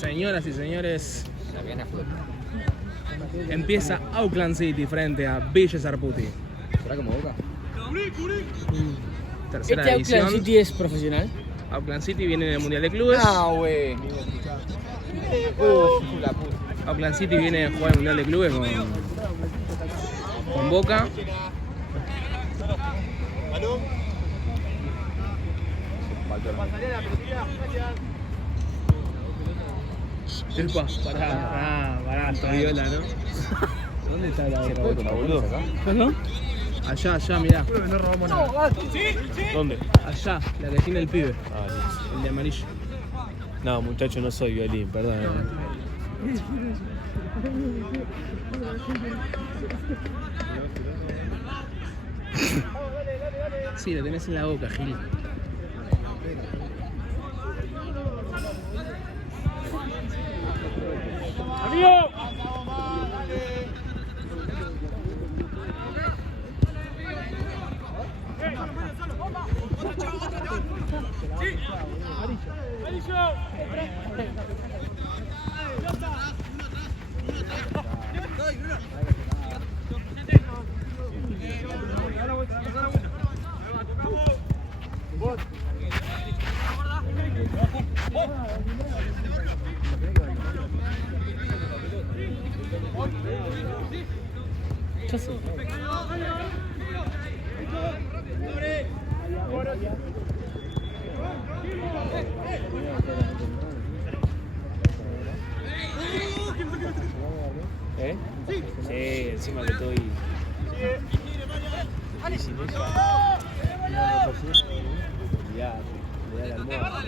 Señoras y señores, empieza Auckland City frente a Villa Sarputi. ¿Será como Boca? Tercera ¿Este división. Auckland City es profesional? Auckland City viene en el Mundial de Clubes. Ah, güey. La puta. Auckland City viene a jugar el Mundial de Clubes con Boca. Epa, pará, Toriola, ¿no? ¿Dónde está la otra? Boludo. ¿Perdón? Allá, mirá. No robamos nada. ¿Dónde? Allá, la que tiene el pibe, Ah, listo. el de amarillo. No, muchacho, no soy violín, perdón. Sí, lo tenés en la boca, Gil. ¿Eh? Sí, encima que estoy. Y sin eso. Ya, le da la almohada.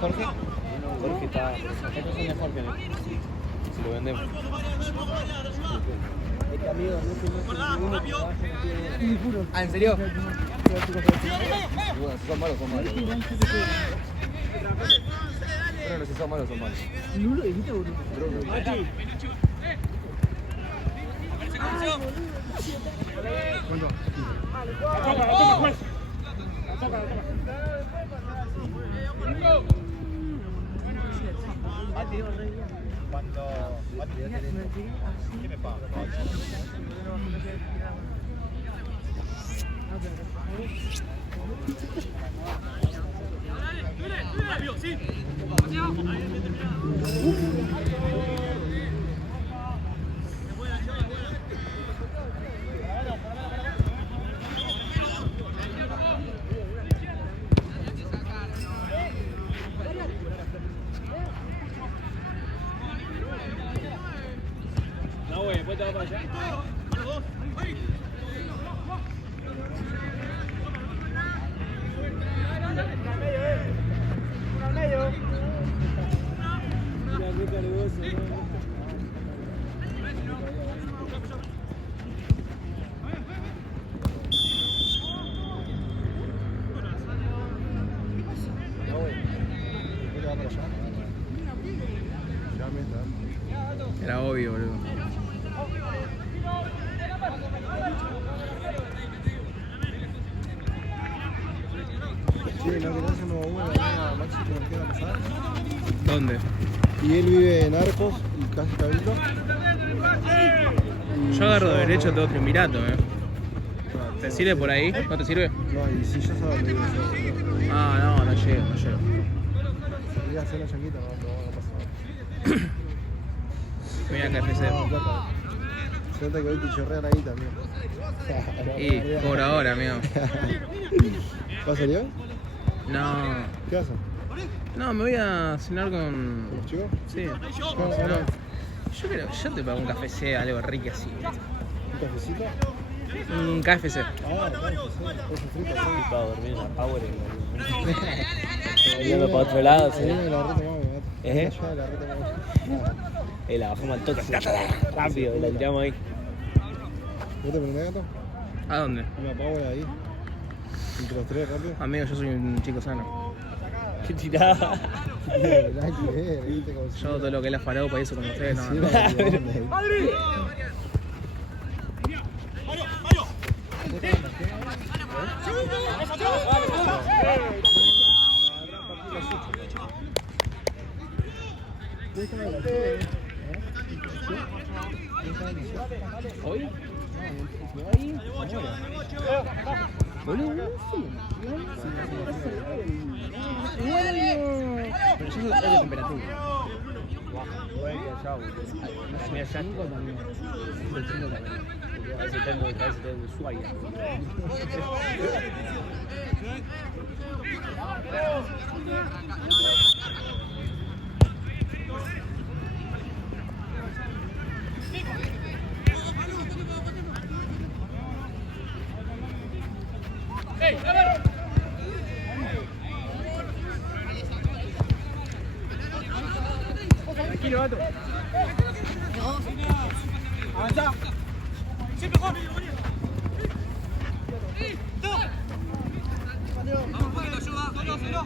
Jorge. Jorge está. Estos son de Jorge, ¿no? Si lo vendemos. Ah, ¿en serio? Bueno, si son malos, son malos. Pero no, si son malos, son malos. ¿Lulo dijiste, boludo? ¿Qué me paga? No, güey, después te vas para allá. Era obvio, boludo. Sí, no querés hacernos una a Maxi que nos queda pasar. ¿Dónde? Y él vive en Arcos y casi Cabildo. Yo agarro derecho todo Triunvirato, ¿Te sirve por ahí? ¿No te sirve? No, y si yo sabía que yo Ah, no llego. si quería hacer la changuita, no va a pasar. Mira KFC. No, plata. Se nota que hoy te chorrean ahí también. Y por ahora, amigo. ¿Va a salir hoy? No. ¿Qué hacen? No, me voy a cenar con. ¿Los chicos? Sí. ¿Cómo van a- Yo te pago un KFC, algo rico así. ¿Un cafecito? Un KFC. Ah, claro, sí. Pollo frito. Y para dormir en la Power. Yendo para otro lado, sí. Ahí viene la reta más, ¿Eh? allá la reta más. La bajamos al toque, rápido, y la tiramos ahí. ¿Vos te prendés, gato? ¿A dónde? Una power ahí. Entre los tres, rápido. Amigo, yo soy un chico sano. ¿Qué tiraba? Nada que ver, ¿viste? Como si Yo todo lo que es la faropa y eso con ustedes, no. sí, no. la- ¿Hoy? Boludo, pero eso es de temperatura. Me saco también. A veces tengo suaya. Tranquilo, vato. Avanza. Vamos, un poquito ayuda.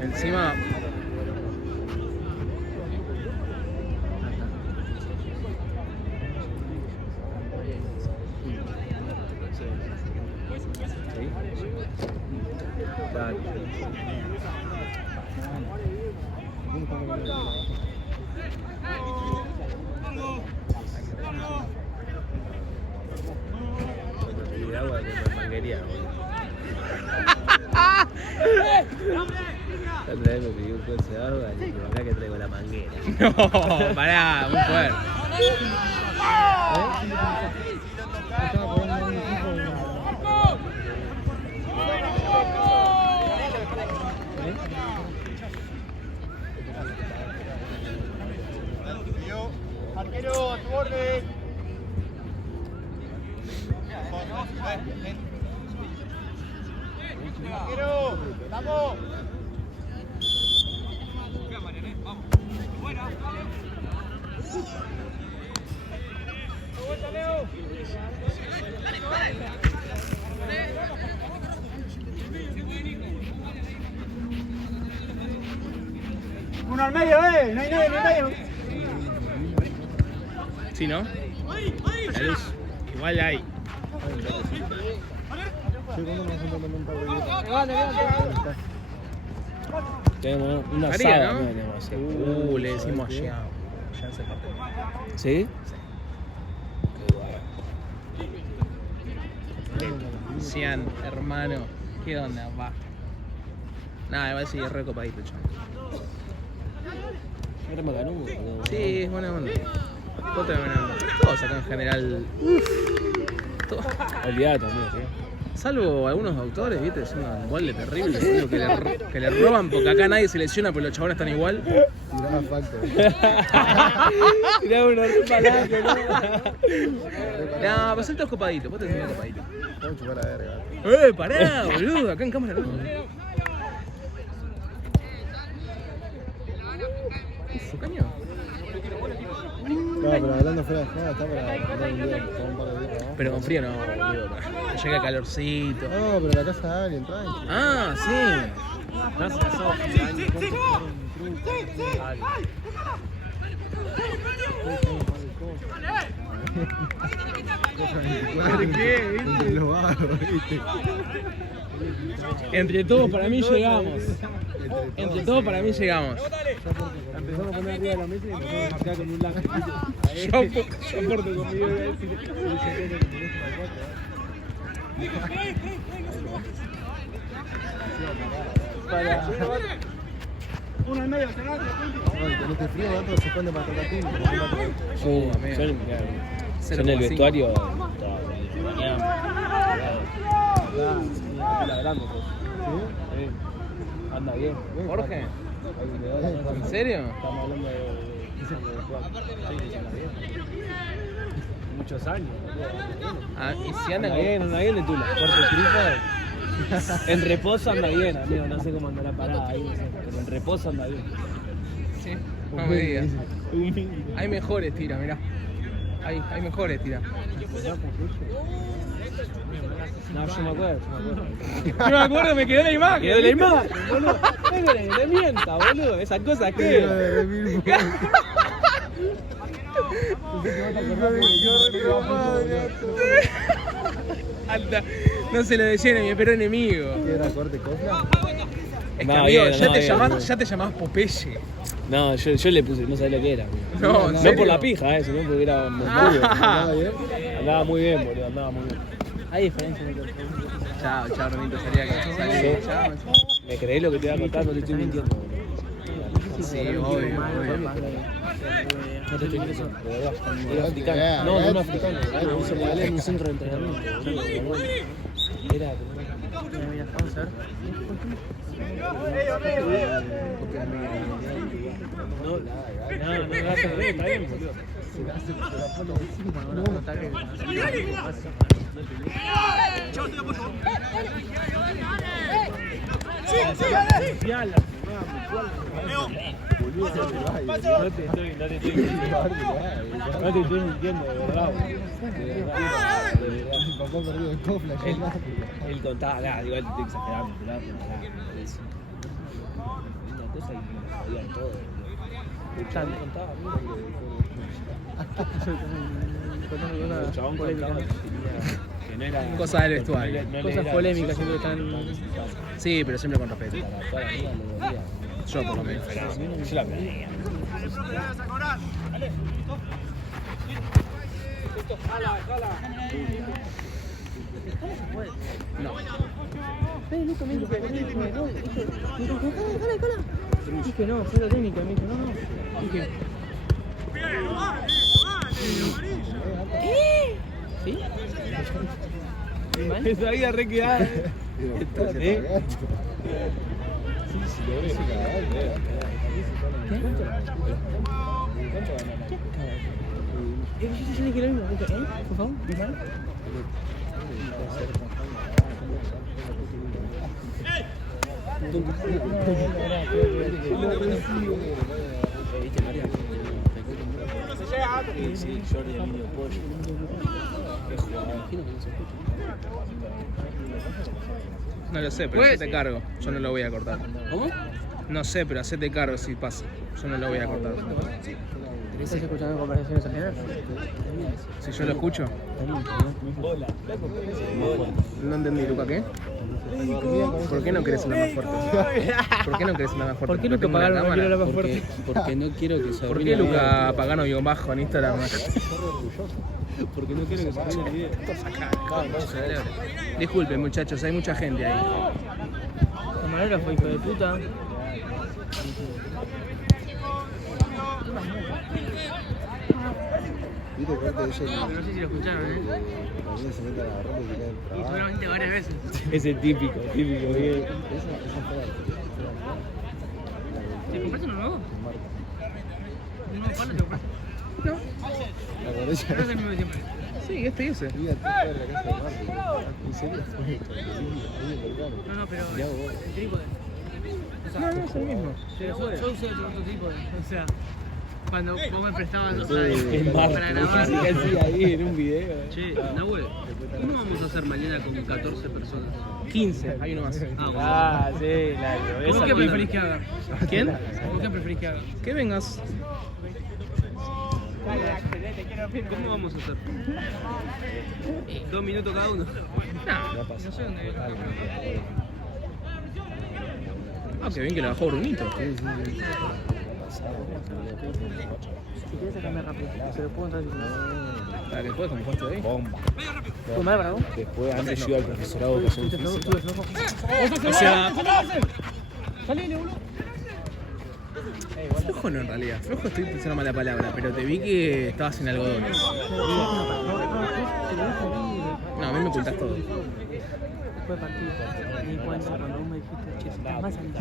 Encima. La otra vez me pidió un coche de agua y digo, acá que traigo la manguera. No, pará, muy fuerte. Arquero, a tu orden. Arquero, vamos. Uno al medio, no hay nadie en el medio. Sí, ¿no? La luz. Igual hay. Tenemos una María, sala. ¿no? Tenemos, sí. Le decimos ya. Ya se papel. ¿Sí? Cian, hermano. ¿Qué onda? Va. Nada, igual sí, es re copadito, chaval. Era macanudo. Sí, es buena onda. Todos te buena onda. Todos acá en general. Todos. Olvidate también, ¿sí? Salvo algunos autores, ¿viste? Es un molde terrible, boludo, que le roban porque acá nadie se lesiona, pero los chabones están igual. Tiraba facto. Tiraba una ropa larga, ¿no? No, pero son todos copaditos, vos te tenés copadito. Vamos a chupar la verga. Pará, boludo, acá en cámara no. Uf, caño. No, pero hablando fuera de juego, está para un día, para un par de días, ¿no? Pero con frío no, boludo. Que llega calorcito. No, pero la casa de alguien, tranqui. Ah, sí. Lo hago, ¿viste? Entre todos, para mí llegamos. Entre todos para mí llegamos. Empezamos a poner arriba de la mesa y empezamos a marcar con un lápiz. Yo aporto conmigo. Uno en medio, se va. Con este frío, otro se esconde para tocar timbre. Yo en el vestuario. Anda bien. Jorge, ¿en serio? Estamos hablando de muchos años. Ah, y si anda Anda bien de Tula. Corte tripa. En reposo anda bien, amigo. No sé cómo andará parada ahí, no sé, pero en reposo anda bien. Sí, no me digas. Hay mejores tiras, mirá. Hay mejores tiras. No, yo me acuerdo. Yo me acuerdo, me quedó la imagen. Quedó la imagen, boludo. No le mienta, boludo. Esas cosas que. Alta. No se lo decían a mi pero enemigo. ¿Qué era corte cofla? Es que No, amigo, bien, ya, no, te bien, llamás, ya te llamabas Popeye. No, yo le puse, no sabía lo que era. Amigo. No, ¿en No serio? por la pija, sino porque era muy Andaba muy bien, boludo. Andaba muy bien. Hay diferencia entre los Chao, chao, Renito, salía que salí. Chao. Me creí lo que te iba a contar, no te estoy mintiendo, boludo. Sí, obvio. No te estoy mintiendo, de verdad. Era africano. No, no era africano. Se regalé en un centro de entrenamiento. Era vamos a ver. No, está bien, boludo. No te estoy mintiendo, de verdad. El papá perdido de cofla. Él contaba, nada, igual te estoy exagerando, pero una cosa y jodían todo. Él contaba, el chabón contaba que no era... Cosas del vestuario. Cosas polémicas siempre están... Sí, pero siempre con respeto. Para toda la vida le dolía. Yo por lo menos. Yo la perdía. No. Dije no, fue la técnica, me dijo, no. Dije. ¿Sí? Esa vida re quedada. Yo le quiero ir, por favor, ¿viste? Sí, Jordi Emilio Pollo. Qué jugador. No lo sé, pero hacete cargo. Yo no lo voy a cortar. ¿Cómo? No sé, pero hacete cargo si pasa. Yo no lo voy a cortar. ¿Estás escuchando conversaciones ajenas? Si yo lo escucho. Bola. No entendí, Luca, ¿qué? ¿Por qué no querés una más fuerte? ¿Por qué no querés una más fuerte? ¿Por qué Luca Pagano no quiere la más fuerte? Porque no quiero que se ¿Por qué Luca Pagano _ en Instagram? Porque no quiero que se arruine el video. Disculpen, muchachos, hay mucha gente ahí. Camarógrafo, hijo de puta. ¿Viste corte de eso? No sé si lo escucharon, También se mete a la ropa y se cae Y trabado. seguramente varias veces. Ese típico, bien. Esa fue ¿Te compraste uno nuevo? ¿Un nuevo palo te compraste? No. la correa. No es el mismo siempre. Sí, este y ese. Vive atrás de la casa de Marte. ¿En serio? No, pero el trípode. No, no es el mismo. Yo usé otro trípode. O sea, cuando vos me prestabas los Es más, para grabar. casi ahí en un video. Che, Nahuel, ¿cómo vamos a hacer mañana con 14 personas? 15, hay uno más. Ah, sí, Lario. ¿Cómo que preferís que haga? ¿Quién? ¿Cómo que preferís que haga? Que vengas. ¿Cómo vamos a hacer? 2 minutos cada uno. No sé dónde. Ah, qué bien que le bajó Brunito. Si quieres sacarme rápido, pero puedo entrar. Para que juegues como jugaste hoy. Bomba. ¿Fue mal, bravo? Después, antes yo iba al profesorado que pasó Sube, difícil. sube, flojo. O sea, Salile, boludo. flojo no en realidad. Flojo estoy pensando mala palabra, pero te vi que estabas en algodones. No, a mí me ocultás todo. Después de partido, me di cuenta cuando vos me dijiste, che, estás más salido.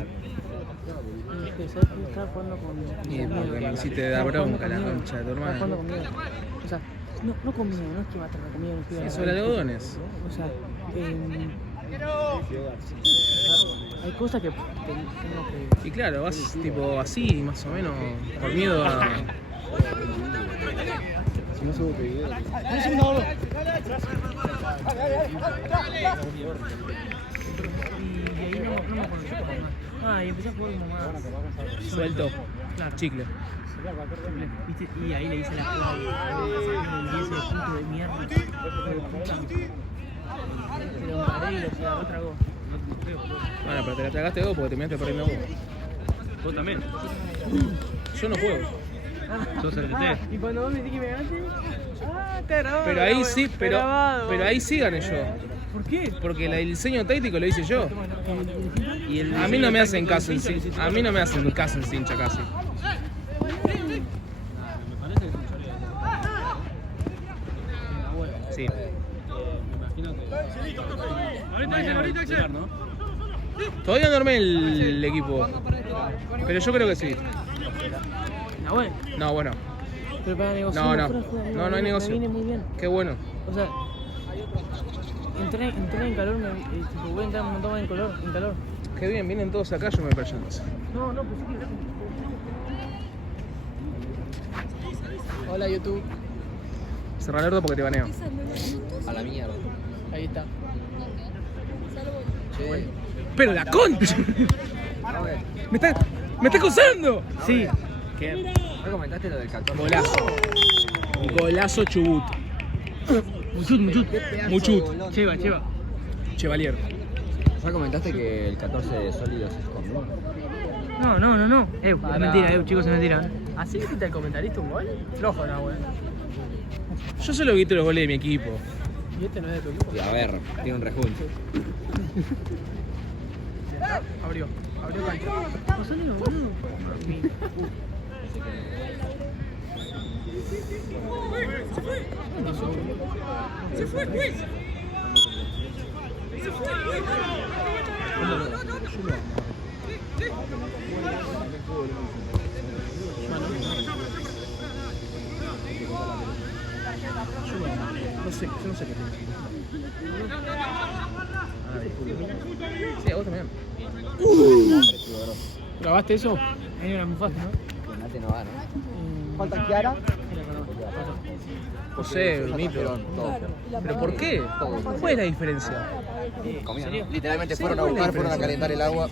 Y dije, ¿sabes qué? Estaba jugando con... Y porque me hiciste dar bronca la concha de tu Estaba jugando hermano. conmigo. O sea, no conmigo, no es que va a tratar conmigo. No es que iba a Sobre algodones. O sea, hay cosas que tengo que... Y claro, vas tipo así, más o menos, por miedo a... Si no subo tu video. Y ahí no me conocí más. Ah, y empecé a jugar como más... Suelto. Claro. Chicle. ¿Viste? Y ahí le hice la clave. El 10 de puto de mierda. Hijo de puta. Se lo encaré y lo tragó. Bueno, pero te la tragaste vos porque terminaste perdiendo vos. ¿Vos también? Yo no juego. ¿Sos el DT? Y cuando vos me dijiste que me ganaste, está grabado. Pero ahí sí, está pero grabado. ahí sí gané yo. ¿Por qué? Porque el diseño táctico lo hice yo. Y A mí no me hacen caso en cincha. A mí no me hacen caso en cincha casi. Sí. Ahorita, ¿no? Todavía no armé el equipo. Pero yo creo que sí. Ah, bueno. No, bueno. Pero para negociar. No, no. fuera, No, no hay negocio. Me viene muy bien. Qué bueno. O sea, entré en calor, tipo, voy a entrar un montón más en calor. Qué bien, vienen todos acá, yo me persiento. No, pues sí. Hola YouTube. Cerra el orto porque te baneo. A la mierda. Ahí está. Che. ¡Pero la concha! ¡Me está acosando! Sí. ¿Qué? ¿No comentaste lo del 14? Golazo. Golazo Chubut. Muchut. Cheva. Chevalier. ¿Ya comentaste que el 14 de sólidos es común? No. Es mentira, chicos, es mentira. ¿Así grita el comentarista un gol? Flojo, no, güey. Yo solo quito los goles de mi equipo. ¿Y este no es de tu equipo? Y a ver, tiene un rejunte. Abrió cancha. Pasale, boludo. Se fue. Yo no sé qué tiene. Ah, disculpe. Sí, a vos también. ¿Grabaste eso? Ahí era muy fácil, ¿no? Que Nate no va, ¿no? ¿Falta Kiara? José, Brunito. ¿Pero por qué? ¿Cuál es la diferencia? Comida, ¿no? Literalmente fueron a buscar, fueron a calentar el agua.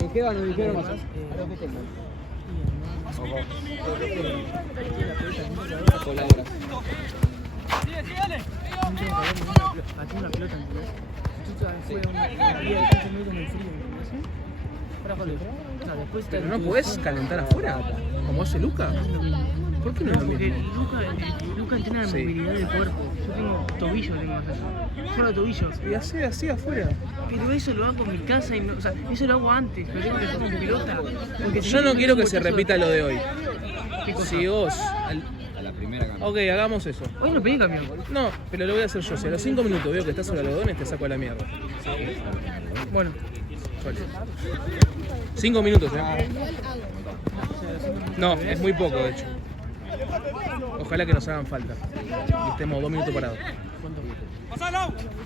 ¿En qué nos dijeron más? Colabora. Aquí una pelota, ¿entendés? Fue una vida de 15 minutos en el frío, ¿entendés? Después ¿Pero no podés calentar afuera? ¿Como hace Luca? ¿Por qué no es lo porque mismo? Luca entrena la Sí. movilidad del cuerpo. Yo tengo tobillo, tengo más allá. Solo tobillo. Y hace así afuera. Pero eso lo hago en mi casa, o sea, eso lo hago antes, pero tengo que hacer con pelota. Porque si Yo no quiero que se bochazo repita de- lo de hoy. ¿Qué cosa? Si vos... A la primera cambia. Ok, hagamos eso. Hoy no pedí camión. No, pero lo voy a hacer yo. Si a los 5 minutos veo que estás sobre algodones, te saco a la mierda. Bueno, Suele. 5 minutos, ¿eh? No, es muy poco, de hecho. Ojalá que nos hagan falta. Y estemos 2 minutos parados.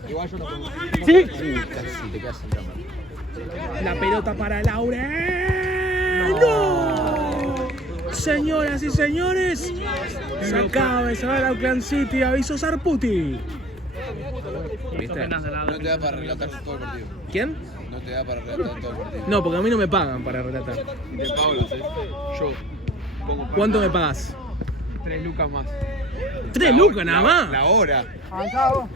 Igual yo no puedo. sí. Casi te quedas sin cámara. La pelota para Laurel. ¡No! Señoras y señores, se acaba de cerrar Auckland City. Aviso Sarputi. ¿Viste? No te da para relatar todo el partido. ¿Quién? No te da para relatar todo el partido. No, porque a mí no me pagan para relatar. De Pablo, ¿sí? Yo. ¿Cuánto me pagas? 3 lucas más. 3 lucas nada más. La hora.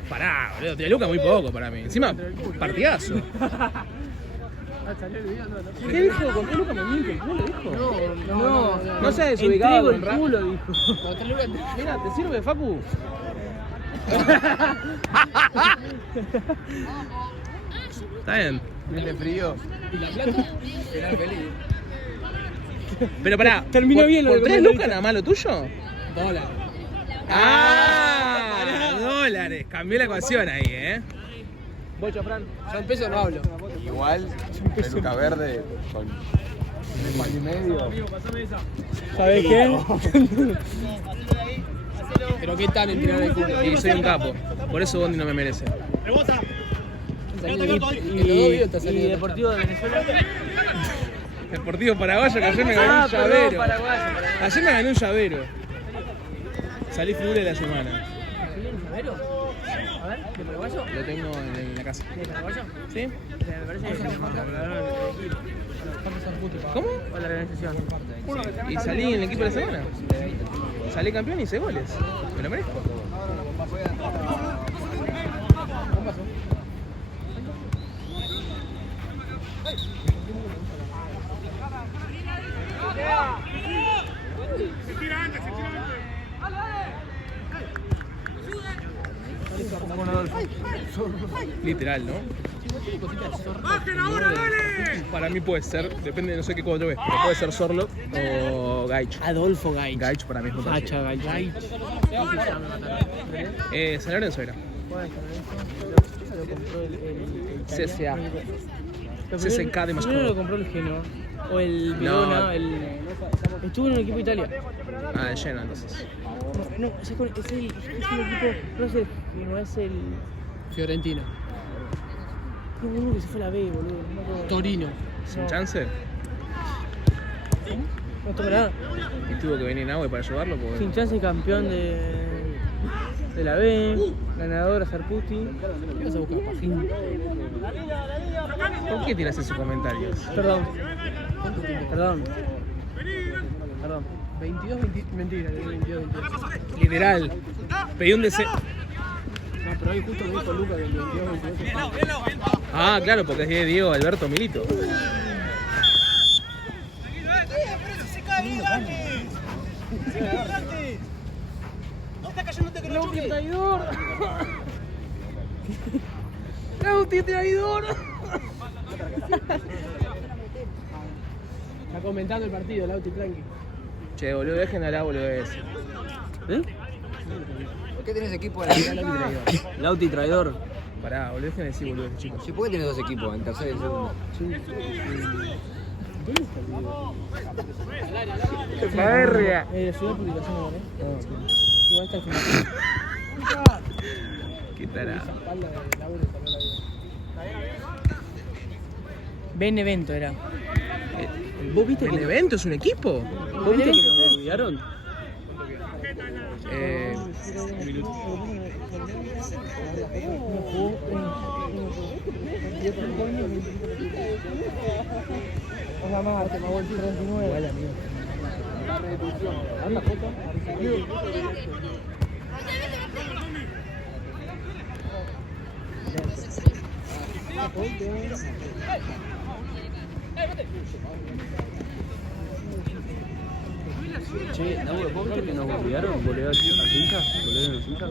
Pará, boludo, 3 lucas muy poco para mí. Encima, partidazo. ¿Qué dijo? ¿Con 3 lucas me miente el culo, dijo? No se ha desubicado el culo, dijo. Mira, ¿te sirve, Facu? Está bien. Viene frío. ¿Y la plata? Final feliz. Pero pará, Terminó bien lo ¿por de 3 comer lucas nada más lo tuyo? Dólar. Dólares. Cambió la ecuación ahí, Bocha, Fran. Yo en pesos no hablo. Igual, peluca verde con un pan y medio. ¿Sabes qué? Pero qué tal en tirar el culo. Y soy un capo. Por eso Bondi no me merece. Y Deportivo de Venezuela. Deportivo Paraguayo, que ayer me gané un llavero. Ayer me gané un llavero. Salí figura de la semana. A ver, ¿de Paraguayo? Lo tengo en la casa. ¿De Paraguayo? ¿Sí? Me parece que se llama ¿Cómo? o la organización. Y salí en el equipo de la semana. Salí campeón y hice goles. Me lo merezco. Literal, ¿no? Para mí puede ser, depende de no sé qué cuadro ves, pero puede ser Sorlo o Gaich. Adolfo Gaich. Gaich para mí es muy parecido. Gaich. San Lorenzo era. Lo compró el CSA. CSK de Moscú. Primero lo compró el Genoa. O el Verona. Estuvo en un equipo de Italia. Ah, de lleno entonces. No, es un equipo. No es el Genoa, es el. Fiorentina. No, uno que se fue a la B, boludo. Torino. ¿Sin chance? No toca nada. Y tuvo que venir Nahue para ayudarlo. Porque... Sin chance campeón de la B, ganador a Sarputi. ¿Qué vas a buscar, Pajín? ¿Por qué tiras esos comentarios? Perdón. 22, mentira, 22. Literal. Pedí un deseo. No, pero ahí justo me dijo Luca que el 22. Ah, claro, porque es de Diego Alberto Milito. ¡Lauti traidor! ¡Lauti traidor! Está comentando el partido, Lauti, tranqui. Che, boludo, dejen de hablar, boludo. ¿Por qué tenés equipo de la Lauti traidor? Pará, boludo, dejen de decir, boludo, chicos. Sí, ¿por qué tenés 2 equipos? En tercera y en segunda. La verga. Subí la publicación ahora, Igual está al final. Qué tarado. Benevento era. ¿Vos viste que el evento es un equipo? ¿Vos viste que lo olvidaron? Hola, Marte, me voy 39. Igual, amigo. ¿Anda foto? Che, Nahuel, ¿vos viste que nos olvidaron? ¿Voleo al Cinca? ¿Voleo en el Cinca?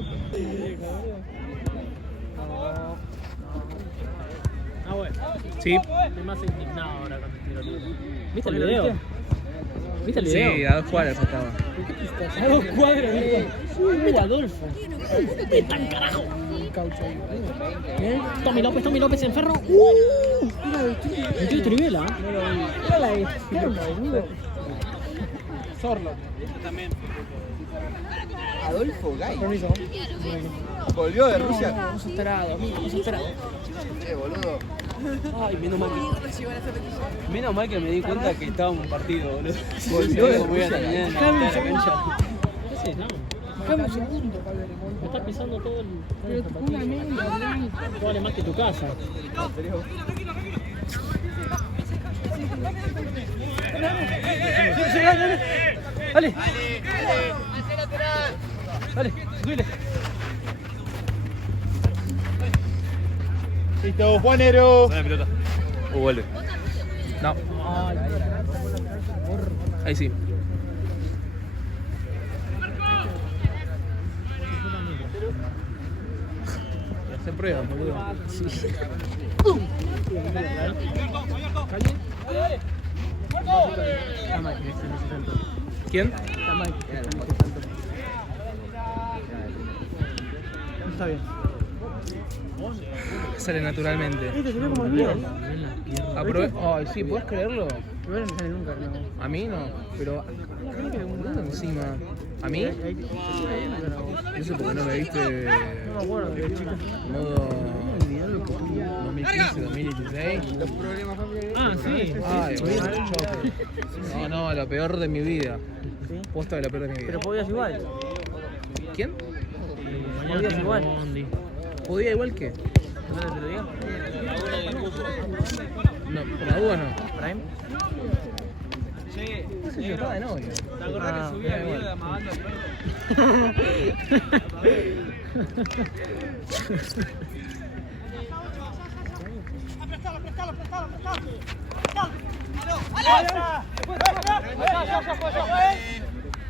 Ah, bueno. Sí. Estoy más indignado ahora con el tiro libre. ¿Viste el video? ¿Viste el video? Sí, a 2 cuadras estaba. A 2 cuadras, Adolfo. ¿Qué tan carajo? Tommy López enferro. Metió Trivela. Era la externa, boludo. Sorlo. Adolfo Gay. Permiso. Volvió de Rusia. No sos tarado, amigo, no sos tarado. Che, boludo. Ay, menos mal que me di cuenta que estaba en un partido, boludo. Volvió de Voy a Rusia. terminar en la cancha. ¿Qué haces, no? Dame un segundo, me está pisando todo el. Una media, vale más que tu casa. Dale. Dale, subile. Listo, Juanero. Dale, pelota. Vuelve. No. Ahí sí. Se prueba, boludo. Está mal que se necesita tanto. ¿Quién? Está mal que se necesita tanto. Está bien. Sale naturalmente. Este se ve como el mío. Ay, sí, ¿puedes creerlo? Igual no me sale nunca, no. A mí no, pero boludo, encima. ¿A mí? No sé por qué no me viste No me acuerdo, de chico. modo 2015, 2016. Ah, sí. Ay, boludo, choque. No, lo peor de mi vida. Sí. Posta de lo peor de mi vida. Pero podías igual. ¿Quién? Podías igual. ¿Podía igual que? ¿No te lo digo? No, por la duda no. ¿Prime? Sí, yo estaba de novio. Ah,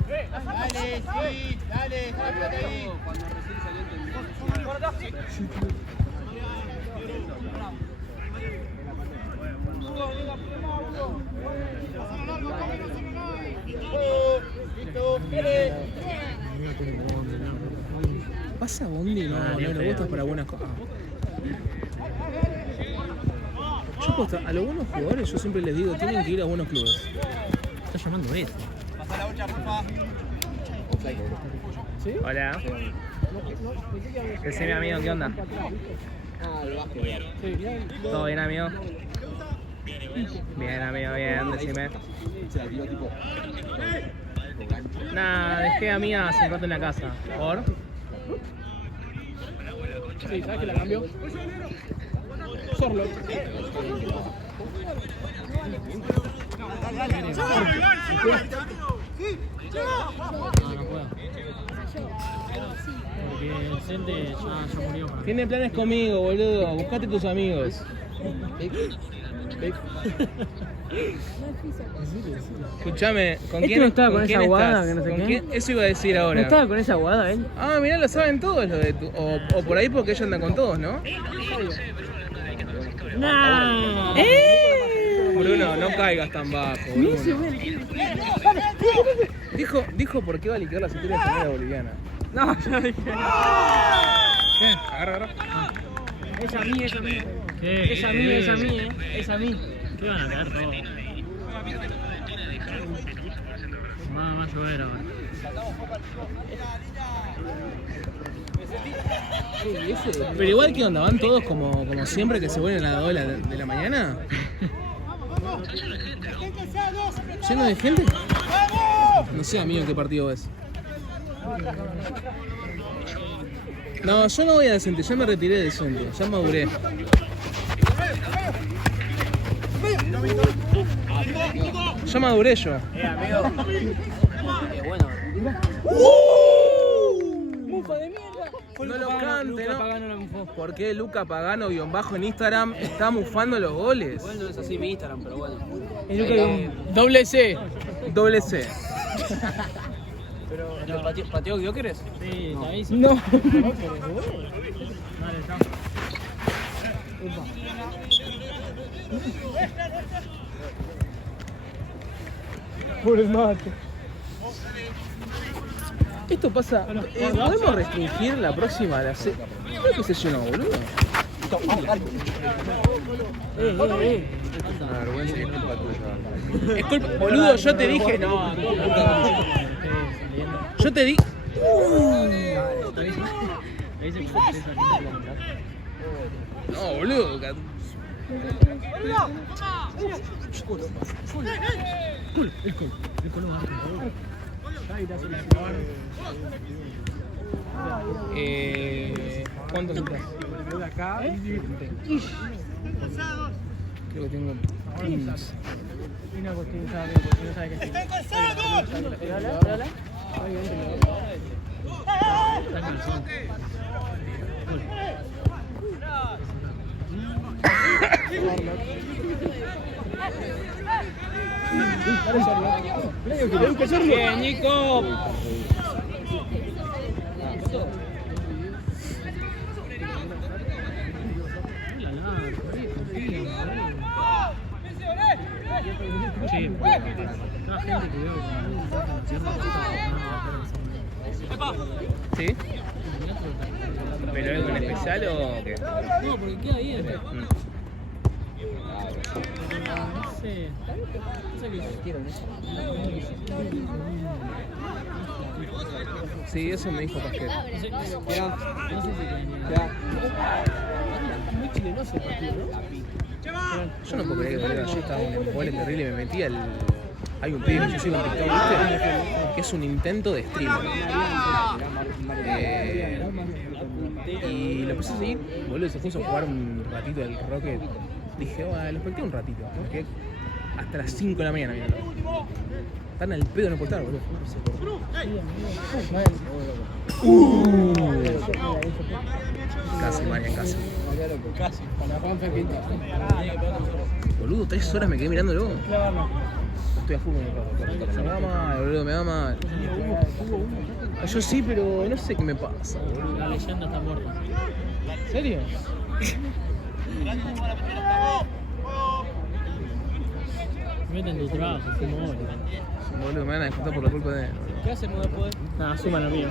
Dale, sí, dale, rápate ahí. Listo, dale. ¿Pasa Bondi? No, no, vos estás para buenas cosas. Yo posta, a los buenos jugadores yo siempre les digo, tienen que ir a buenos clubes. está llamando él. Hola. Decime, amigo, ¿qué onda? ¿Todo bien, amigo? Bien, amigo, bien, decime. Nah, dejé a Mía hace un rato en la casa. ¿Por? Sí, ¿sabes que la cambió? Sorlo. No puedo. Porque el Cente ya murió. Tiene planes conmigo, boludo. Buscate tus amigos. Escuchame, ¿con Este quién, no estaba con quién esa guada, estás? que no sé ¿Con qué. quién? Eso iba a decir ahora. ¿No estaba con esa guada él? Ah, mirá, lo saben todos los de tu... O por ahí porque ella anda con todos, ¿no? ¡No! Bruno, no caigas tan bajo, Bruno. Dijo por qué va a liquidar la cintura de familia boliviana. No, ya dije. ¿Qué? Agarra. Es a mí, es a mí. ¿Qué? Es a mí, es a mí, es a mí. ¿Qué van a caer todos? Va a llover ahora. Pero igual, ¿qué onda? ¿Van todos como siempre que se vuelven a las 2 de la mañana? ¿Lleno de gente? No sé, amigo, qué partido ves. No, yo no voy a decente, ya me retiré de decente, ya maduré. Ya maduré yo. Amigo. Bueno. ¡Mufa de mierda! No lo cante, ¿no? Porque Luca Pagano -- en Instagram está mufando los goles. Bueno, no es así mi Instagram, pero bueno. Doble C. Doble C. ¿Pero pateó Gyökeres? Sí, ahí sí. No. Vale, está. Pobre mate. Esto pasa. ¿Podemos restringir la próxima a la C? Creo que se llenó, boludo. Una vergüenza y es culpa tuya. Es culpa. Boludo, yo te dije. No. Yo te di. No, boludo. ¿Cuántos estás? Creo que tengo 15. Una cuestión, ¿sabes? Porque no sabe qué es. ¡Están cansados! Está calzón. Bien, Nico. Sí, toda gente que veo con cierta ¿Sí? ¿Pero algo en especial o qué? no, porque queda bien. No sé. Sí, eso me dijo Pasquel. No sé si muy chilenoso el partido, ¿no? Yo no puedo creer que boludo, yo estaba en un embole terrible y me metí al... Hay un pibe que yo sigo en TikTok, ¿viste? Que es un intento de streamer. Y lo empecé a seguir, boludo, se puso a jugar un ratito del Rocket. Dije, bueno, lo expecté un ratito. Porque hasta las 5 de la mañana mirando. Están al pedo, no puedo estar, boludo. Casi, Marian, casi. Casi, para Juanfe pinta. Boludo, 3 horas me quedé mirándolo. Estoy a full con el Rocket. Me va mal, boludo, me va mal. Yo sí, pero no sé qué me pasa, boludo. La leyenda está muerta. ¿En serio? Mete en tu trabajo, como hoy. Boludo, me van a descontar por la culpa de él. ¿Qué hacemos después? Nada, suma lo mío.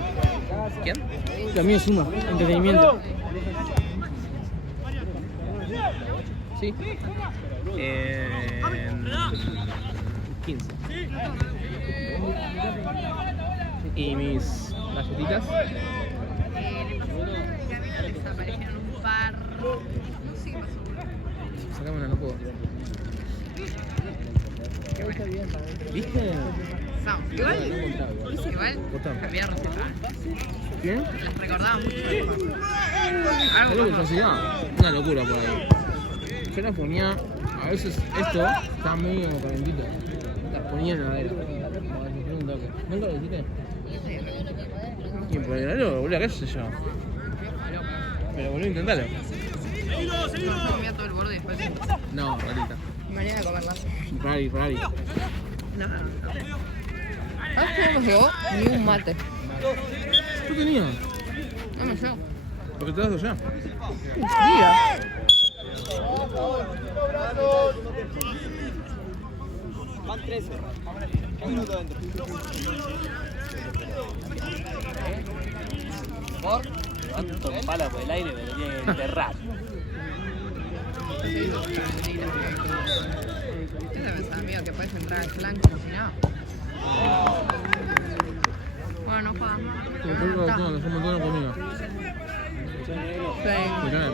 ¿Quién? Lo mío suma, entretenimiento. Sí. En 15. ¿Y mis galletitas? Desaparecieron un par. No sé qué pasó. Sacame una, no puedo. ¿Viste? No, igual Cortame. cambiar receta. ¿Quién? Les recordaba mucho. Algo que yo hacía, una locura por ahí. Yo las ponía, a veces esto estaba muy como calentito. Las ponía en la heladera. Para que un toque. ¿Nunca lo hiciste? Y por el helado, boludo, qué sé yo. Pero volví a intentarlo. No, comía todo el borde y después. No, rarita. Mañana a comerla. Rari. No. ¿Sabes qué no me llegó? Ni un mate. ¿Tú tenías? No me llegó. ¿Por qué te das allá? Van 13. Un minuto dentro. ¿Por? Levanto pala por el aire, me lo tiene que enterrar. ¿Qué te pensás, amigo? Que puedes entrar al clan como si nada. Bueno, no jugamos. Te culpa que son un montón de comida. Sí.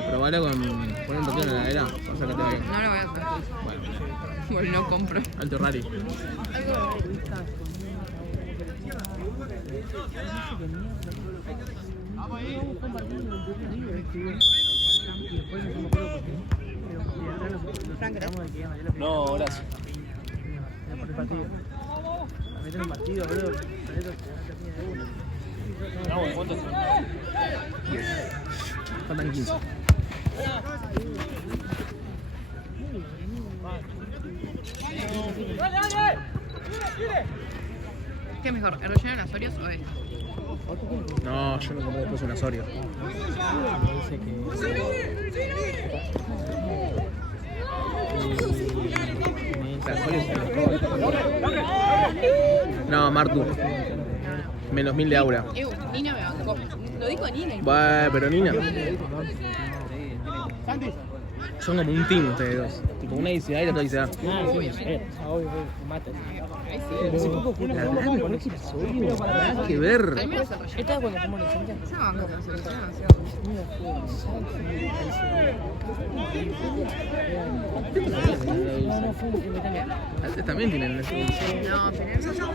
Probala con poner un ratito en la heladera. Vas a sacarte ahí. No lo voy a hacer. Bueno, Bueno, no compro. alto rari. No, gracias. Meter un partido, boludo. No, bueno, ¿cuánto? Faltan 15. ¿Qué es mejor? ¿El relleno de las Oreos o esto? No, yo me compré después un Asorio. No, Martu. Menos 1000 de aura. Nina me bancó. Lo dijo Nina. Bueno, pero Nina. Son como un team ustedes dos. Tipo, una dice A y la otra dice A. Ah, sí, obvio, mata. La verdad me parece que es obvio. Nada que ver. Al menos el relleno. ¿Esta es cuando fuimos a la licencia? Esa banco que se lo lleva demasiado. Antes también tienen eso. No, pero no.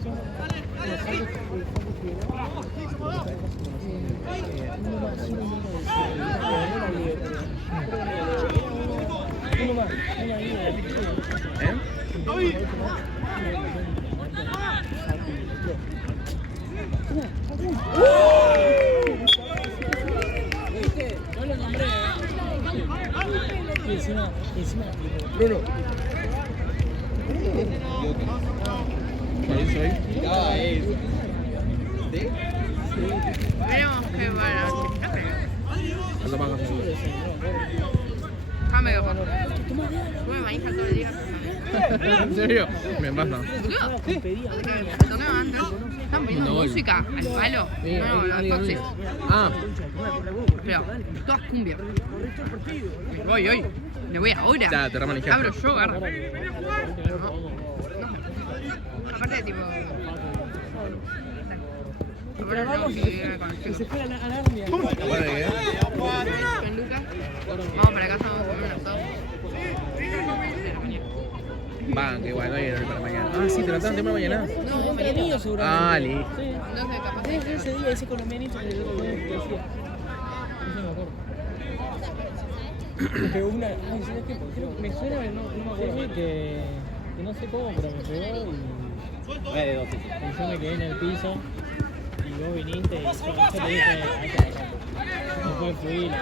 Bruno. Ahí soy. Veremos qué va a Anda para acá. Dame capaz. Come manija todo el día. ¿En serio? Me pasa. El torneo antes están poniendo música al palo. No, los coches. Ah, Pero, todas cumbias. Voy hoy. Me voy ahora. ya, te remanijaste. Abro yo, agarro. Aparte, tipo. Ahora tengo que ir con los chicos. Bueno, ¿qué? Con Lucas. Vamos para casa, vamos a comer un asado. Van, que bueno, hay para mañana. Ah, sí, te lo tratan temprano mañana. No, colombianillo seguramente. Ah, listo. Sí. Entonces, capaz Sí, ese día, ese colombianito que el otro día que decía. Eso me acuerdo. Me pegó una. Ay, ¿sabes qué? Creo, me suena, no me acuerdo. Sí, que no sé cómo, pero me pegó y. Yo me quedé en el piso y vos viniste y yo te dije, después fui y la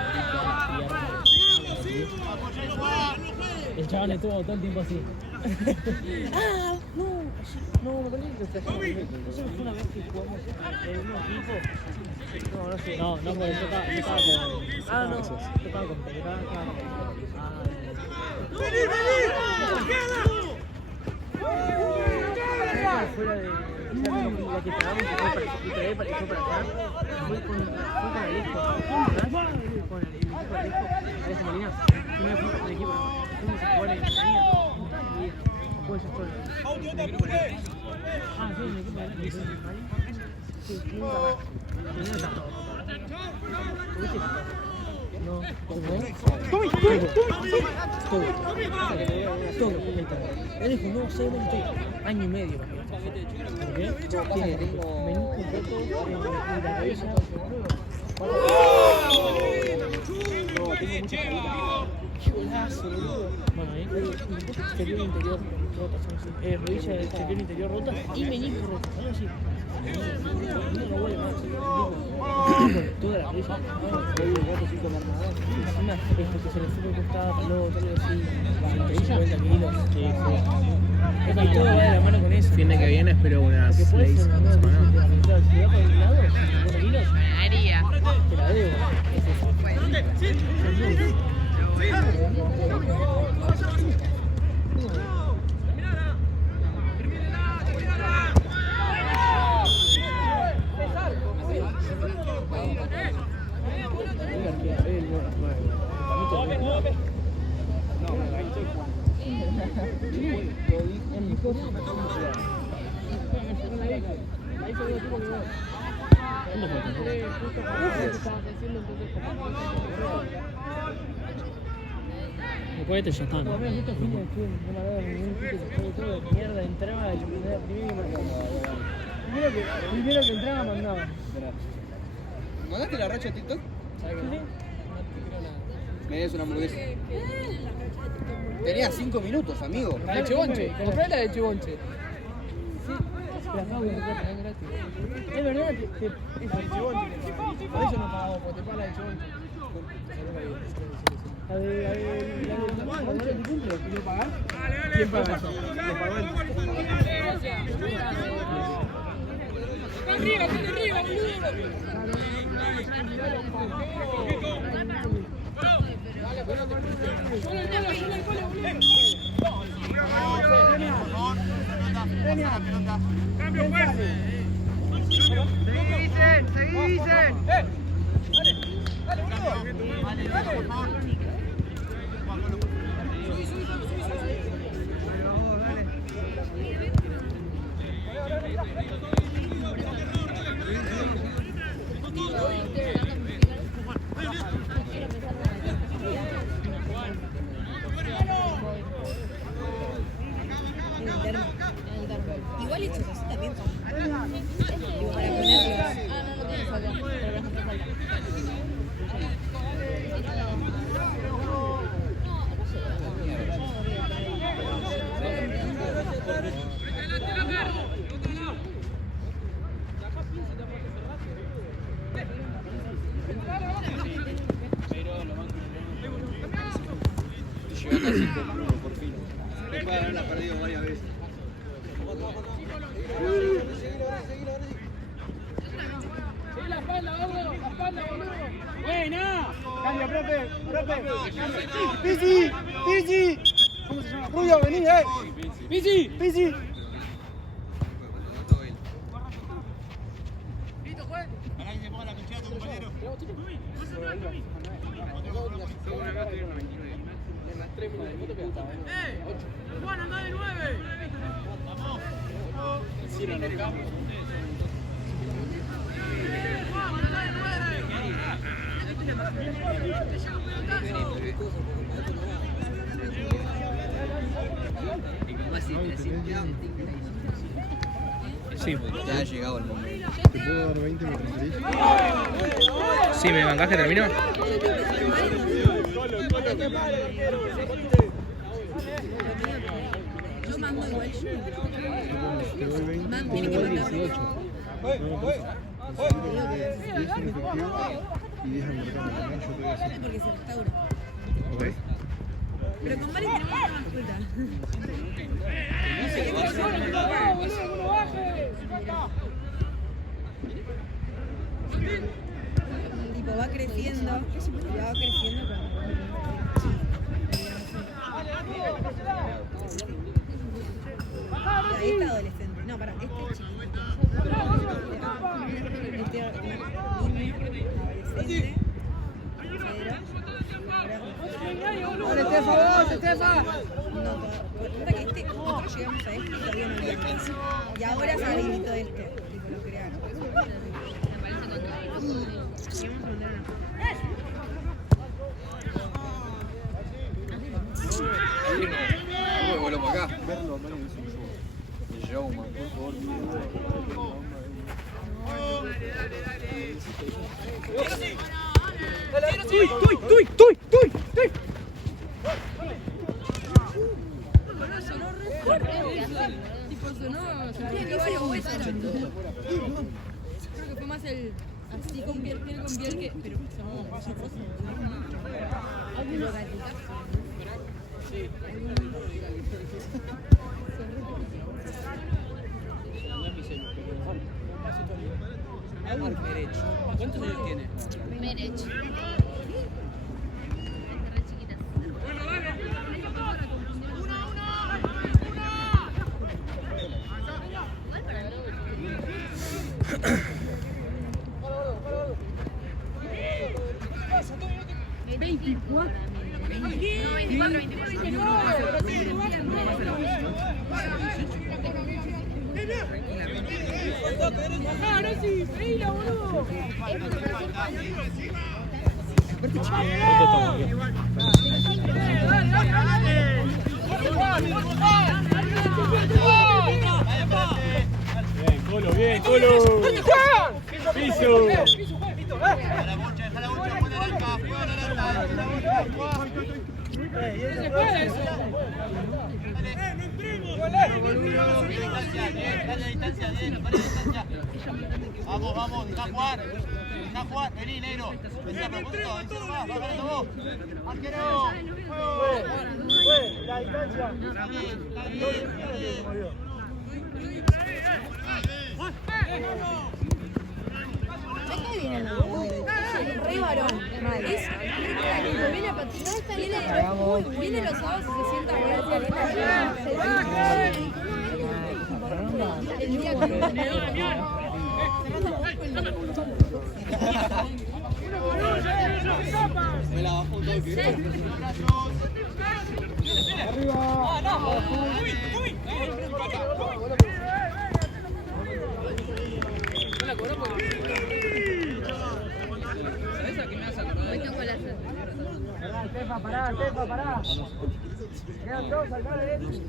el chaval estuvo todo el tiempo así. ¡Ah! No, me perdí. Eso fue una vez que jugamos en un equipo. No sé. No, porque yo estaba con. Ah, no. Yo estaba con Pelé. Fuera de. La que pegamos y fue para acá. Fue con el hijo. Con el equipo de hijo. Alex Molina. Yo me fui con el equipo. Fuimos a jugar en España. Pues eso fue. Ah, sí, el equipo de sí, nunca más. No está todo. ¿Tuviste? No. Todo. Él dijo, no sé dónde estoy. Año y medio. ¿Por qué? Tiene menisco roto en la cabeza. No, tengo mucha carita. Qué golazo, boludo. Bueno, ahí exterior interior rotas, rodilla exterior interior rota y menisco roto, algo así. No vuelve más. Toda la rodilla. Encima es porque se le fue costado, luego todo así, 150 kilos. Sí, es que todo va de la mano con eso. Fin de que viene espero unas 6 Porque puede ser, semanas. si vas por el lado, 50 kilos, haría. te la debo. Después de ya está, ¿no? Mierda, entraba y primero que entraba mandaba. ¿Mandaste la racha de TikTok? Sí. Me des una hamburguesa. Tenía 5 minutos, amigo. La de Chibonche, compré la de Chibonche. Sí, la acabo de comprar también gratis. Es verdad que es de Chibonche. Por eso no pagamos, porque te paga la de Chibonche. La de tu cumple, ¿lo pagás? ¿Quién paga eso? Lo pagó él. ¡Arriba, arriba, Pero lo más que llegando así por fin. Después de haberla perdido varias veces. Cambio, profe. Pisi. ¿Cómo se llama? Rubio, vení, Pisi. Juan, anda de 9. Hicieron el cambio. Sí, Ya ha llegado el momento. ¿Te puedo dar 20 me transferís? sí, ¿me bancás que termino? Yo mando igual. Te doy 20. Tiene que mandar 18. Necesito 10 en efectivo y 10 en mercado. Yo te voy a hacer. porque se restaura. Ok. Pero con Mari tenemos una mascota. Tipo, va creciendo y va creciendo con... Ahí está adolescente. No, para, este es chiquito. Este es niño, adolescente. ¡Hola, Estefa! No, resulta que este, nosotros llegamos a este y todavía no había más. Y ahora se habilitó este, tipo, lo crearon. Y vamos a mandar una foto. Vuelvo para acá. Verlo a Mario es un show. El showman, por favor. Tipo, sonó varios huesos. Creo que fue más el así con piel con piel que. Pero sonó muchas cosas. Algunos gatitos. ¿Cuántos años tiene? Merech. Bien, Colo. Piso. Vamos, deja jugar, vení, negro. Vení a propósito, va ganando vos. Arquero. La distancia. Re varón, viene a patinar, viene los sábados y se sienta a el día Me la bajó un toque. Estefa, pará. Quedan dos, acá la derecha.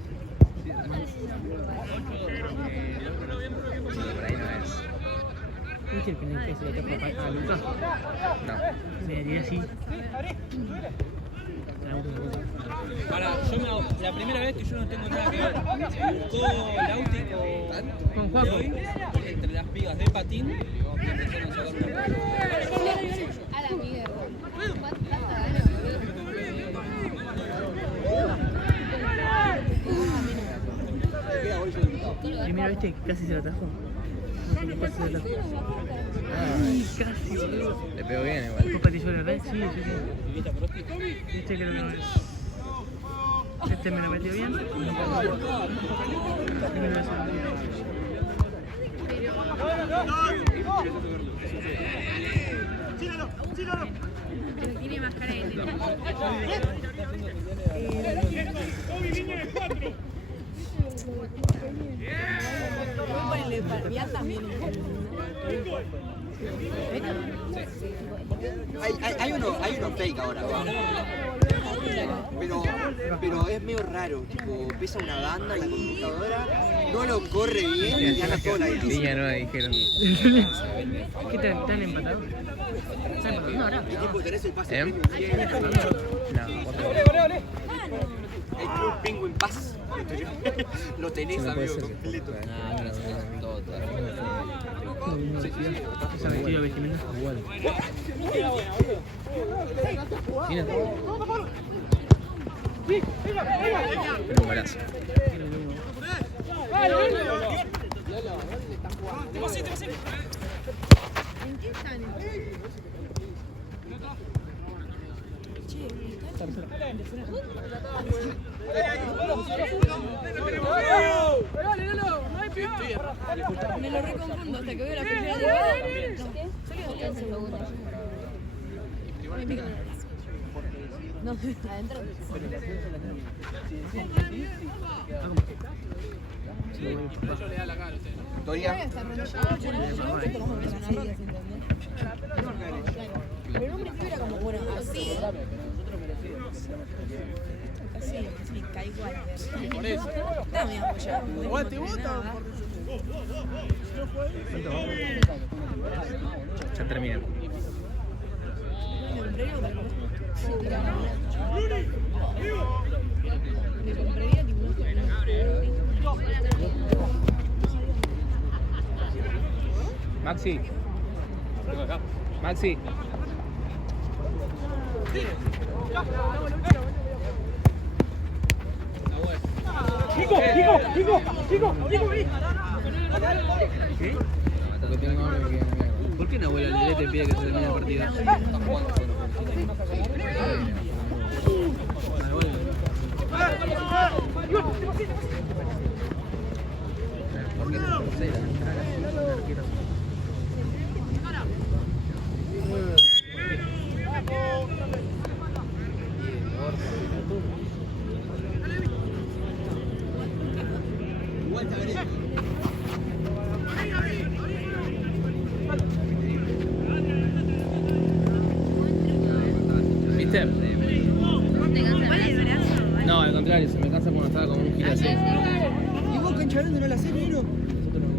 Por ahí no es. ¿Viste el penal que se le tapa a Lucas? No. Me haría así. La primera vez que yo no tengo nada que ver, buscó náutico Con de hoy entre las pigas de patín y empezaron a sacar una. ¿Viste? Casi se la atajó. Casi se la atajó. Ay, casi, boludo. Le pegó bien igual. ¿Después patillo la red? Sí, sí, sí. Este creo que no es. Este me lo metió bien. Este me lo hace bien. Pero tiene más cara de nene. Ponele Fabián también. Hay uno fake ahora, va. Pero es medio raro, tipo, pesa una banda la computadora, no lo corre bien y gana toda la Viña nueva dijeron. ¿Qué están empatados? ¿Están empatados? No, ahora. Y tipo, tenés el pase ¿Eh? premium bien. No, otro. El Club Penguin Pass. Lo tenés, Sí, no puede amigo, ser. completo. ¿Se ha vestido vestimenta? Igual. Tiene todo. Un golazo. ¿En qué están? Me lo reconfundo hasta que veo la primera jugada. No, adentro. Victoria. Pero el hombre era como, bueno, así. Así, cae igual. Está medio apoyado. Aguante, bota. Ya termina. Me compraría otra cosa. Me compraría tipo Maxi. Maxi. ¿Por qué Nahuel Alderete te pide que se termine el partido? ¿Viste? ¿Te cansa el brazo? No, al contrario, se me cansa cuando estaba como un gil así. ¿Y vos, Cancharón, no la haces, negro? Nosotros no.